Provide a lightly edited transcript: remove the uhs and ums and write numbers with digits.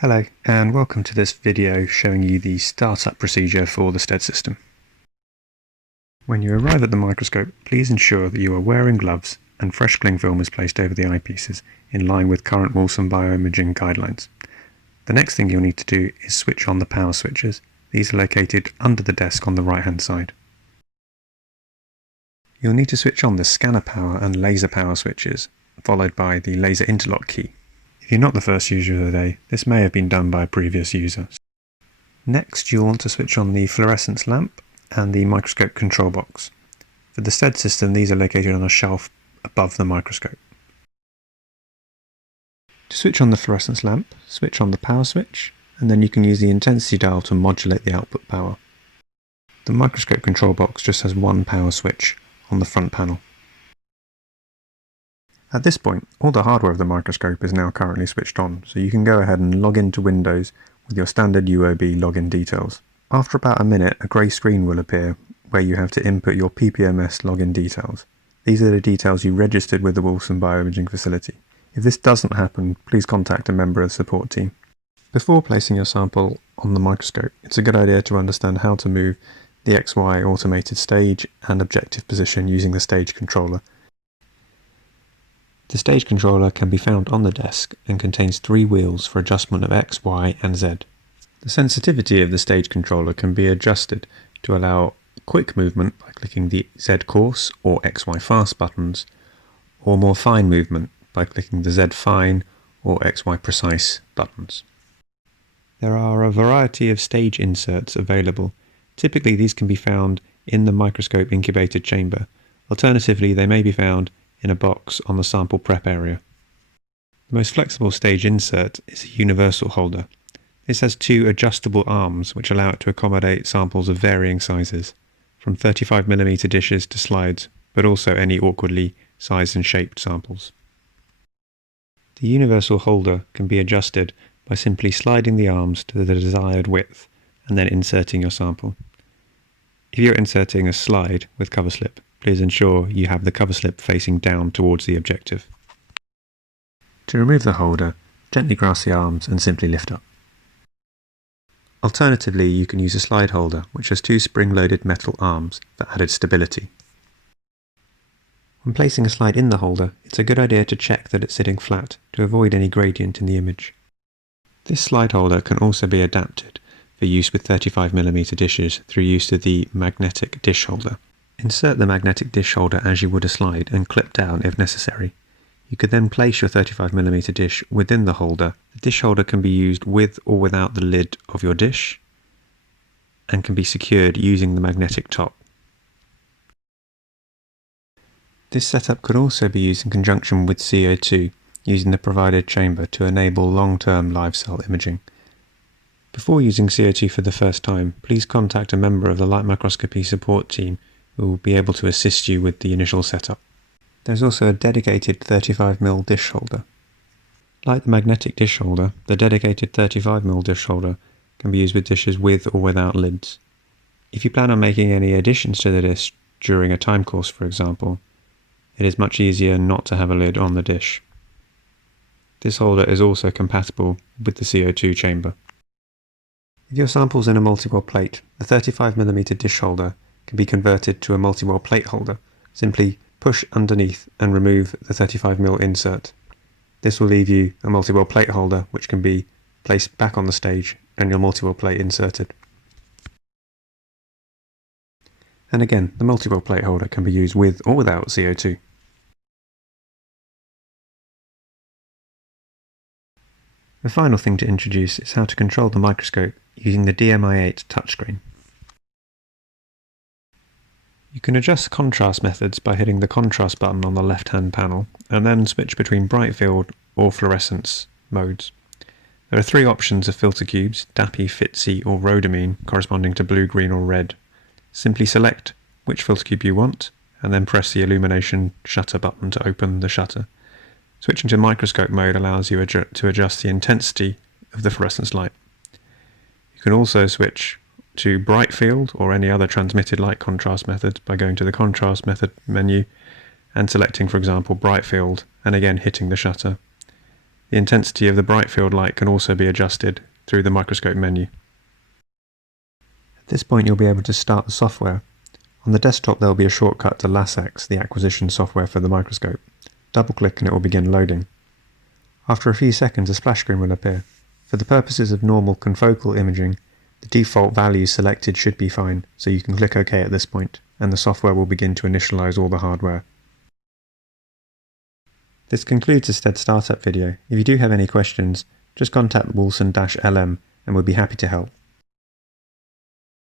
Hello, and welcome to this video showing you the startup procedure for the STED system. When you arrive at the microscope, please ensure that you are wearing gloves and fresh cling film is placed over the eyepieces in line with current Wolfson Bioimaging guidelines. The next thing you'll need to do is switch on the power switches. These are located under the desk on the right hand side. You'll need to switch on the scanner power and laser power switches, followed by the laser interlock key. If you're not the first user of the day, this may have been done by a previous user. Next, you'll want to switch on the fluorescence lamp and the microscope control box. For the STED system, these are located on a shelf above the microscope. To switch on the fluorescence lamp, switch on the power switch, and then you can use the intensity dial to modulate the output power. The microscope control box just has one power switch on the front panel. At this point, all the hardware of the microscope is now currently switched on, so you can go ahead and log into Windows with your standard UOB login details. After about a minute, a grey screen will appear where you have to input your PPMS login details. These are the details you registered with the Wolfson Bioimaging Facility. If this doesn't happen, please contact a member of the support team. Before placing your sample on the microscope, it's a good idea to understand how to move the XY automated stage and objective position using the stage controller. The stage controller can be found on the desk and contains 3 wheels for adjustment of X, Y and Z. The sensitivity of the stage controller can be adjusted to allow quick movement by clicking the Z coarse or XY fast buttons, or more fine movement by clicking the Z fine or XY precise buttons. There are a variety of stage inserts available. Typically these can be found in the microscope incubated chamber. Alternatively, they may be found in a box on the sample prep area. The most flexible stage insert is a universal holder. This has 2 adjustable arms which allow it to accommodate samples of varying sizes, from 35mm dishes to slides, but also any awkwardly sized and shaped samples. The universal holder can be adjusted by simply sliding the arms to the desired width and then inserting your sample. If you're inserting a slide with cover slip, please ensure you have the cover slip facing down towards the objective. To remove the holder, gently grasp the arms and simply lift up. Alternatively, you can use a slide holder which has 2 spring-loaded metal arms for added stability. When placing a slide in the holder, it's a good idea to check that it's sitting flat to avoid any gradient in the image. This slide holder can also be adapted for use with 35mm dishes through use of the magnetic dish holder. Insert the magnetic dish holder as you would a slide and clip down if necessary. You could then place your 35mm dish within the holder. The dish holder can be used with or without the lid of your dish and can be secured using the magnetic top. This setup could also be used in conjunction with CO2 using the provided chamber to enable long-term live cell imaging. Before using CO2 for the first time, please contact a member of the light microscopy support team who will be able to assist you with the initial setup. There's also a dedicated 35mm dish holder. Like the magnetic dish holder, the dedicated 35mm dish holder can be used with dishes with or without lids. If you plan on making any additions to the dish during a time course, for example, it is much easier not to have a lid on the dish. This holder is also compatible with the CO2 chamber. If your sample's in a multi-well plate, the 35mm dish holder can be converted to a multi-well plate holder. Simply push underneath and remove the 35mm insert. This will leave you a multi-well plate holder which can be placed back on the stage and your multi-well plate inserted. And again, the multi-well plate holder can be used with or without CO2. The final thing to introduce is how to control the microscope using the DMI8 touchscreen. You can adjust contrast methods by hitting the contrast button on the left-hand panel and then switch between bright field or fluorescence modes. There are 3 options of filter cubes, DAPI, FITSI or rhodamine, corresponding to blue, green or red. Simply select which filter cube you want and then press the illumination shutter button to open the shutter. Switching to microscope mode allows you to adjust the intensity of the fluorescence light. You can also switch to bright field or any other transmitted light contrast method by going to the contrast method menu and selecting, for example, bright field and again hitting the shutter. The intensity of the bright field light can also be adjusted through the microscope menu. At this point you'll be able to start the software. On the desktop there will be a shortcut to LASEX, the acquisition software for the microscope. Double-click and it will begin loading. After a few seconds a splash screen will appear. For the purposes of normal confocal imaging, the default values selected should be fine, so you can click OK at this point, and the software will begin to initialize all the hardware. This concludes the STED startup video. If you do have any questions, just contact Wolfson-LM and we'll be happy to help.